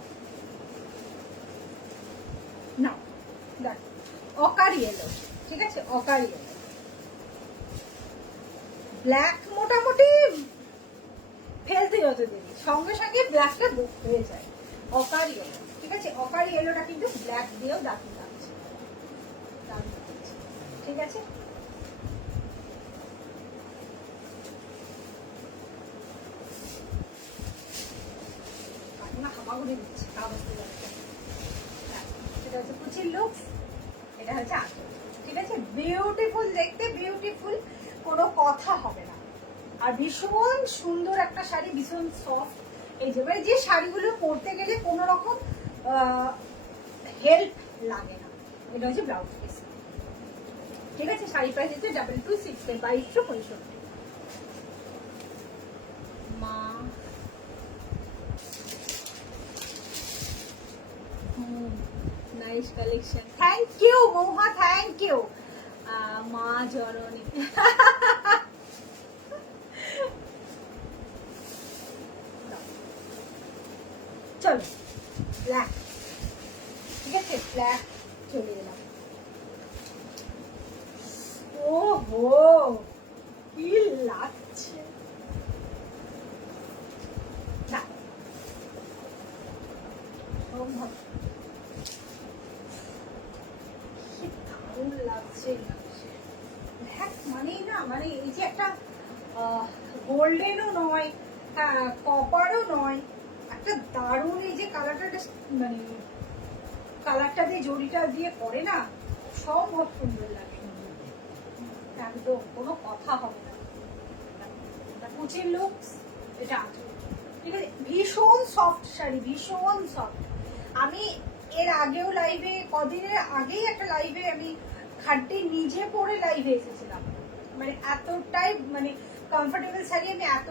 না। দেখ অকারি এলো, ঠিক আছে, অকারি এলো ব্ল্যাক, মোটামুটি ফেলতে যত দিবি সঙ্গে সঙ্গে ব্ল্যাকটা হয়ে যায়। অকারি এলো, ঠিক আছে, অকারি এলোটা কিন্তু ব্ল্যাক দিয়েও দারুণ লাগছে, দারুণ লাগছে, ঠিক আছে। হামাগুড়ি দিচ্ছে, এটা হচ্ছে কুচির লুকস, এটা হচ্ছে আঁচল, ঠিক আছে। বিউটিফুল দেখতে, বিউটিফুল, কোনো কথা হবে না। আর ভীষণ সুন্দর একটা শাড়ি, ভীষণ সফট। এই যে শাড়িগুলো পরতে গেলে কোনো রকম হেল্প লাগে না। এটা হচ্ছে ব্লাউজ পিস, ঠিক আছে। শাড়ি প্রাইস হচ্ছে 2265, 2265। মা nice collection, thank you Mouha, thank you. মা জননী। চলো ব্ল্যাক, ঠিক আছে, ব্ল্যাক চলে এলাম। ও হো, কি লাগছে, দারুণ লাগছে। ব্ল্যাক মানেই না, মানে এই যে একটা গোল্ডেনও নয়, কপারও নয়, একটা দারুণ এই যে কালারটা, মানে কালারটা দিয়ে জড়িটা দিয়ে পরে না, সম্ভব সুন্দর লাগে, একদম কোনো কথা হবে না। কুচির লুক, এটা আঁচল। ঠিক আছে, ভীষণ সফট শাড়ি, ভীষণ সফট। আমি এর আগেও লাইভে, কদিনের আগেই একটা লাইভে আমি খাটটি নিজে পরে লাইভে এসেছিলাম। মানে এতটাই মানে কমফোর্টেবল শাড়ি। আমি এত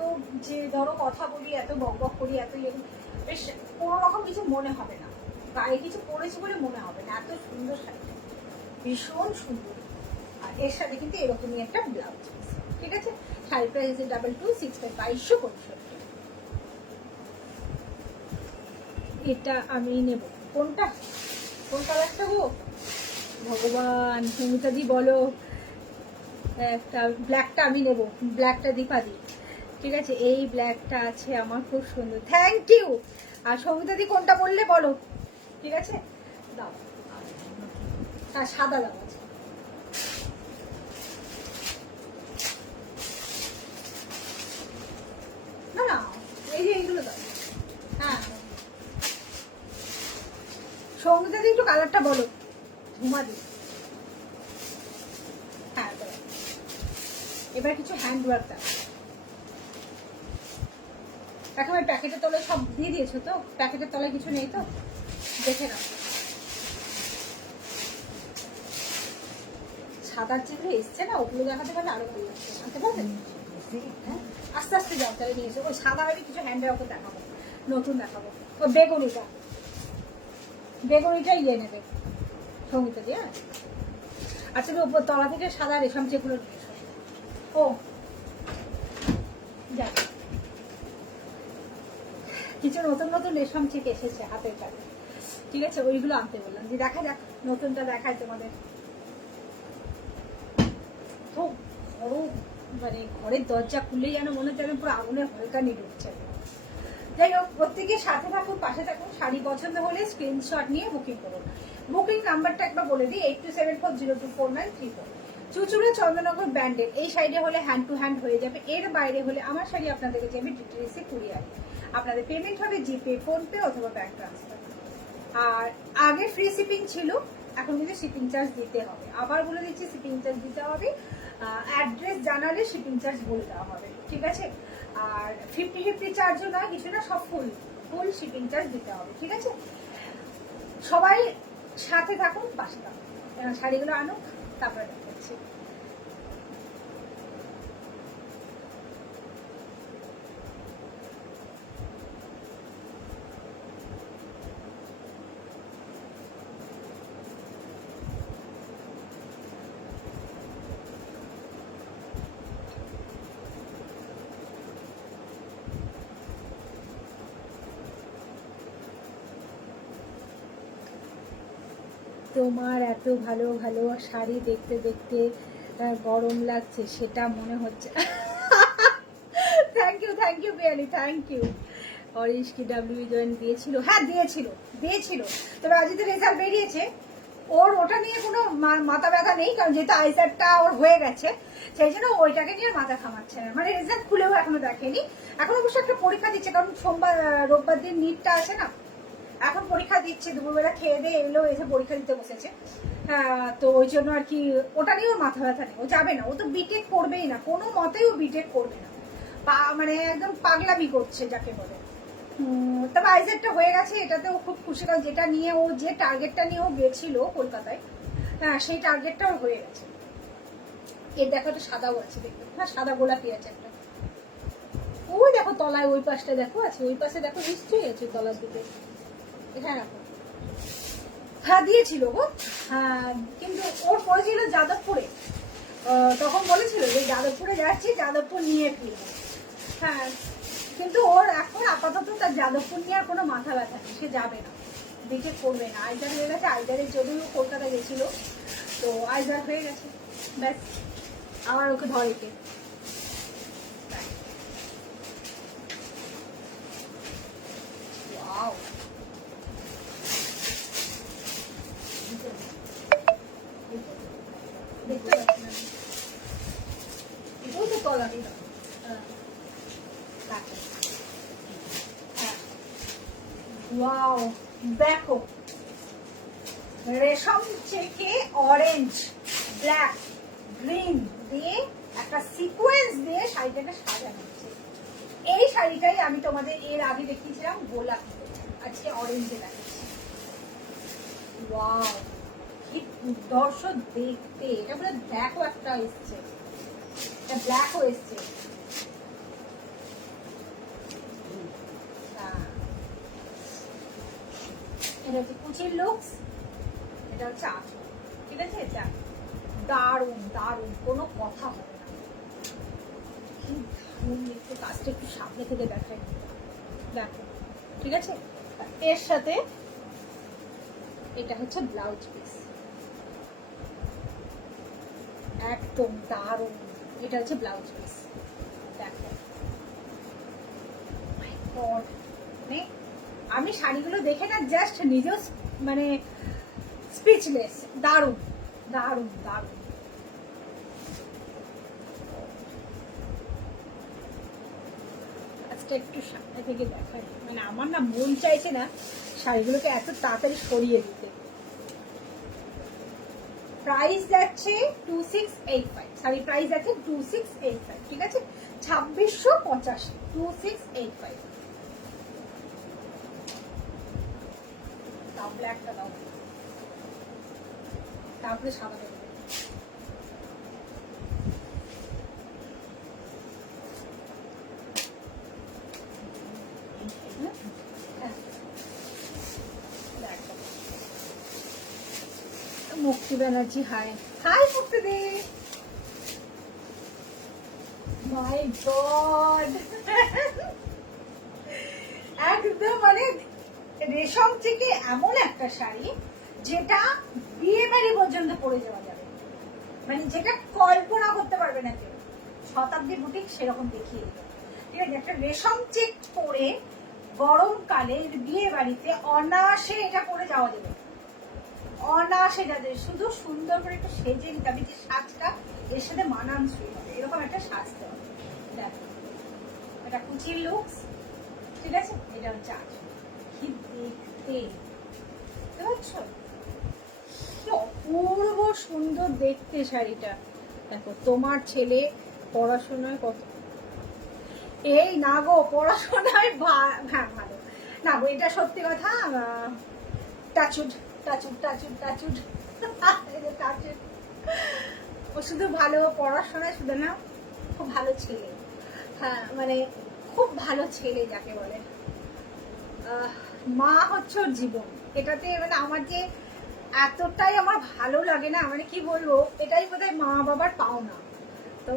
যে ধরো কথা বলি, এত বক বক করি, এত বেশ কোনো রকম কিছু মনে হবে না, গায়ে কিছু পরেছি বলে মনে হবে না। এত সুন্দর শাড়ি, ভীষণ সুন্দর। আর এর সাথে কিন্তু এরকমই একটা ব্লাউজ। ঠিক আছে, শাড়ি প্রাইস 2265, 2265। এটা আমি নেব। কোনটা, কোন কালারটা গো ভগবান, সুমিতা দি বলো। একটা ব্ল্যাকটা আমি নেব, ব্ল্যাকটা দীপা দি। ঠিক আছে, এই ব্ল্যাকটা আছে আমার, খুব সুন্দর। Thank you. আর সৌমিতা দি কোনটা বললে বলো। ঠিক আছে, দাও। হ্যাঁ, সাদা দাও আছে। না না, এই যে এইগুলো দাও। হ্যাঁ, সৌমিতা দি একটু কালারটা বলো। ঘুমা দি। হ্যাঁ, এবার কিছু হ্যান্ড ওয়ার্ক দাও। এখন ওই প্যাকেটের তলায় সব দিয়ে দিয়েছো তো? প্যাকেটের তলায় কিছু নেই তো? দেখে নাও। সাদার যেগুলো এসছে না, ওগুলো দেখাতে পারলে আরো ভালো লাগছে। আনতে পারবেন? আস্তে আস্তে যাও, তাহলে নিয়ে এসো। ওই সাদা আমি কিছু হ্যান্ডের ওপর দেখাবো, নতুন দেখাবো। ওই বেগুনিটা, বেগুনিটাই নিয়ে নেবে সঙ্গীতা দিয়ে। আর তুমি ওপর তলা থেকে সাদা রেশম যেগুলো নিয়ে এসো। ও যাক, কিছু নতুন নতুন রেশম চেক এসেছে হাতের কাছে। ঠিক আছে, ওইগুলো আনতে বললাম, যে দেখা যাক নতুনটা দেখায় তোমাদের। খুব বড়, মানে ঘরের দরজা খুললেই যেন মনে হচ্ছে পুরো আগুনের হলকানি ঢুকছে। যাই হোক, প্রত্যেকের সাথে থাকুন, পাশে থাকুন। শাড়ি পছন্দ হলে স্ক্রিনশট নিয়ে বুকিং করুন। বুকিং নাম্বারটা একবার বলে দিই, 8274024934। চুচুড়া চন্দ্রনগর ব্র্যান্ডের এই সাইডে হলে হ্যান্ড টু হ্যান্ড হয়ে যাবে। এর বাইরে হলে আমার শাড়ি আপনাদেরকে যাবে ডিটিডিসি কুরিয়ার। আপনাদের পেমেন্ট হবে জিপে, ফোনপে অথবা ব্যাংক ট্রান্সফার। আর আগে ফ্রি শিপিং ছিল, এখন কিন্তু শিপিং চার্জ দিতে হবে। আবার বলে দিচ্ছি, শিপিং চার্জ দিতে হবে। অ্যাড্রেস জানালে শিপিং চার্জ বলে দেওয়া হবে। ঠিক আছে, আর 50-50 চার্জও না, কিছু না, সব ফুল ফুল শিপিং চার্জ দিতে হবে। ঠিক আছে, সবাই সাথে থাকুন, পাশে থাকুন। শাড়িগুলো আনুক, তারপরে দেখাচ্ছি। তোমার এত ভালো ভালো শাড়ি দেখতে দেখতে গরম লাগছে, সেটা মনে হচ্ছে। থ্যাংক ইউ বিয়ালি, থ্যাংক ইউ। অরেঞ্জ কি ডাব্লিউ জয়েন দিয়েছিল? হ্যাঁ, দিয়েছিল। তবে আজকে রেজাল্ট বেরিয়েছে। ওর ওটা নিয়ে কোনো মাথা ব্যথা নেই, কারণ যেহেতু আইসারটা ওর হয়ে গেছে, সেই জন্য ওইটাকে নিয়ে মাথা খামাচ্ছে না। মানে রেজাল্ট খুলেও এখনো দেখেনি। এখন অবশ্য একটা পরীক্ষা দিচ্ছে, কারণ সোমবার রোববার দিন নিটটা আছে না, এখন পরীক্ষা দিচ্ছে। দুপুরবেলা খেয়ে দিয়ে এলো, এসে পরীক্ষা দিতে বসেছে। তো ওই জন্য আর কি ওটা নিয়েও মাথা ব্যথা নেই। ও যাবে না, ও তো বিটেক করবেই না, কোনো মতেই ও বিটেক করবে না। মানে একদম পাগলামি করছে যাকে বলে। তবে আইজেটটা হয়ে গেছে, এটাতে ও খুব খুশি, কারণ যেটা নিয়ে ও, যে টার্গেটটা নিয়ে ও গেছিল কলকাতায়, হ্যাঁ সেই টার্গেটটাও হয়ে গেছে। এর দেখো একটা সাদাও আছে, দেখবে, হ্যাঁ সাদা গোলাপি আছে একটা। ওই দেখো তলায়, ওই পাশটা দেখো আছে, ওই পাশে দেখো নিশ্চয়ই আছে তলার দিকে। এখানে রাখো। হ্যাঁ দিয়েছিল গো, হ্যাঁ, কিন্তু ওর পড়েছিল যাদবপুরে। তখন বলেছিল যে যাদবপুরে যাচ্ছি, যাদবপুর নিয়ে ফিরবো। হ্যাঁ, কিন্তু ওর এখন আপাতত তার যাদবপুর নিয়ে আর কোনো মাথা ব্যথা নেই, সে যাবে না, বিটেক করবে না। আইজার হয়ে গেছে, আইজারের যদিও কলকাতা গেছিল, তো আইজার হয়ে গেছে, ব্যাস। আবার ওকে ধরে কে। ওয়াও, দেখতে পাচ্ছি না, এটাও তো তলা দিল। ওয়াও, দেখো রেশম চেকে অরেঞ্জ, ব্ল্যাক, গ্রিন দিয়ে একটা সিকোয়েন্স দিয়ে শাড়িটাকে সাজানো হচ্ছে। এই শাড়িটাই আমি তোমাদের এর আগে দেখিয়েছিলাম গোলাপি, আজকে অরেঞ্জে দেখাচ্ছি। ওয়াও, কি দর্শক দেখতে, এটা পুরো ব্ল্যাকও একটা এসছে, এটা ব্ল্যাকও এসছে। এটা হচ্ছে কুচির লুকস, এটা হচ্ছে আঁচল, ঠিক আছে? এটা দারুণ দারুণ, কোনো কথা হবে না। কি দারুণ দেখতে, কাজটা একটু সামনে থেকে দেখাই, দেখো, ঠিক আছে? এর সাথে এটা হচ্ছে ব্লাউজ পিস, একদম দারুণ। এটা হচ্ছে ব্লাউজ পিস, দেখো। মাই গড, মানে আমি শাড়িগুলো দেখে না জাস্ট নিজেও মানে স্পিচলেস। দারুণ দারুণ দারুণ। আজকে একটু সামনে থেকে দেখাই, মানে আমার না মন চাইছে না শাড়িগুলোকে এত তাড়াতাড়ি সরিয়ে দিতে। প্রাইস যাচ্ছে 2685, সরি প্রাইস যাচ্ছে 2685, ঠিক আছে? 2685, 2685। দাও ব্ল্যাকটা দাও, তারপরে সাদা দেবো। মুক্তি ব্যানার্জি, হাই হাই মুক্তি দে। মাই গড, একদম মানে রেশম থেকে এমন একটা শাড়ি যেটা বিয়ে বাড়ি পর্যন্ত পরে যাওয়া যাবে, মানে যেটা কল্পনা করতে পারবে না কেউ। শতাব্দী বুটিক সেরকম দেখিয়ে দিল, ঠিক আছে? একটা রেশম চেক পরে গরমকালে বিয়ে বাড়িতে অনায়াসে এটা পরে যাওয়া যাবে, অনায়াসে যাবে। শুধু সুন্দর করে একটু সেজে নিতে হবে, যে সাজটা এর সাথে মানানসই হবে, এরকম একটা সাজতে হবে। দেখো, এটা কুচির লুকস, ঠিক আছে? এটা হচ্ছে আঁচল। কি দেখতে, বুঝছো? কি অপূর্ব সুন্দর দেখতে শাড়িটা। দেখো, তোমার ছেলে পড়াশোনায় কত, এই না গো পড়াশোনায় হ্যাঁ ভালো না গো, এটা সত্যি কথা। Touched touched touched touched, touched. ও শুধু ভালো পড়াশোনায়, শুধু না, খুব ভালো ছেলে। হ্যাঁ, মানে খুব ভালো ছেলে যাকে বলে। মা হচ্ছে ওর জীবন, এটাতে মানে আমার যে এতটাই আমার ভালো লাগে না, মানে কি বলবো, এটাই বোধহয় মা বাবার পাওনা। তো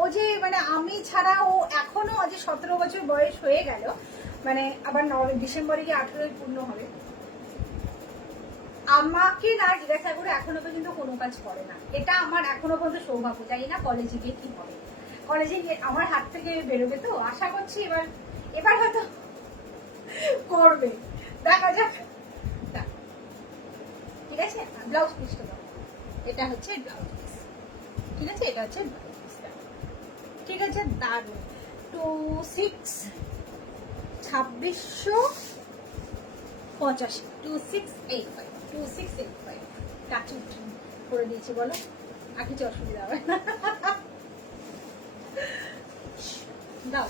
ও যে মানে আমি ছাড়া ও এখনো আজ 17 বছর বয়স হয়ে গেল, মানে আবার ডিসেম্বরে গিয়ে 18 পূর্ণ হবে, আমাকে না জিজ্ঞাসা করে এখনো পর্যন্ত কোনো কাজ করে না। এটা আমার এখনো পর্যন্ত সৌভাগ্য। জানি না কলেজে গিয়ে কি হবে, কলেজে গিয়ে আমার হাত থেকে বেরোবে তো আশা করছি, এবার হয়তো করবে, দেখা যাক। ঠিক আছে, ব্লাউজ পিসটা দাও, এটা হচ্ছে ব্লাউজ পিস, ঠিক আছে? এটা হচ্ছে ব্লাউজ পিসটা, ঠিক আছে? দারুণ। 2685, 2685, 2685 টাচুট করে দিয়েছি, বলো আর কিছু অসুবিধা হবে না? দাও।